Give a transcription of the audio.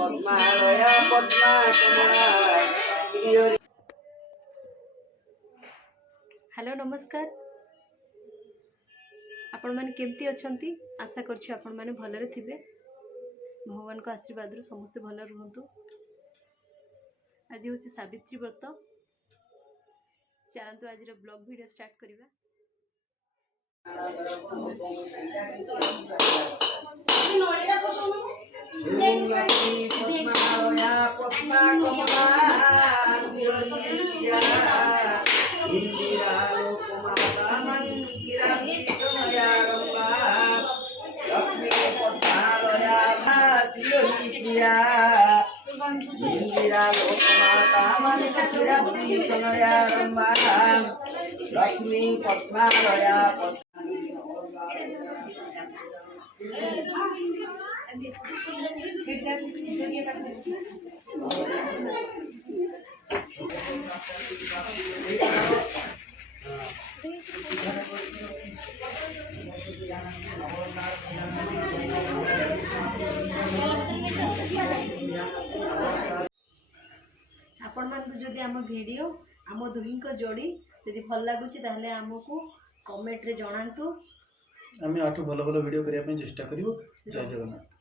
पद्मालया पद्मा कमला Shrihari. Hello नमस्कार आपण मैंने केमती अछंती आशा करछु आपण मैंने भलरे थिबे भगवान को आशीर्वाद रू समस्ते भल रुहंतु। आज हूँ सावित्री व्रत चलतु आज ब्लॉग वीडियो स्टार्ट करिबा। पद्मालया पद्मा कमला श्रीहरि इंदिरा लोकमाता मंदिरा तनया रंबा लक्ष्मी पद्मालया श्रीहरि प्रिया इंदिरा लोकमाता मंदिरा तनया रंबा लक्ष्मी पद्मालया आपण मानकु जदि आम वीडियो आम दुही को जोड़ी जदि भल लगुच ताहले हमकु कमेंट रे जणांतु। आम आठू भल भल वीडियो करने चेष्टा करूँ। जय जगन्नाथ।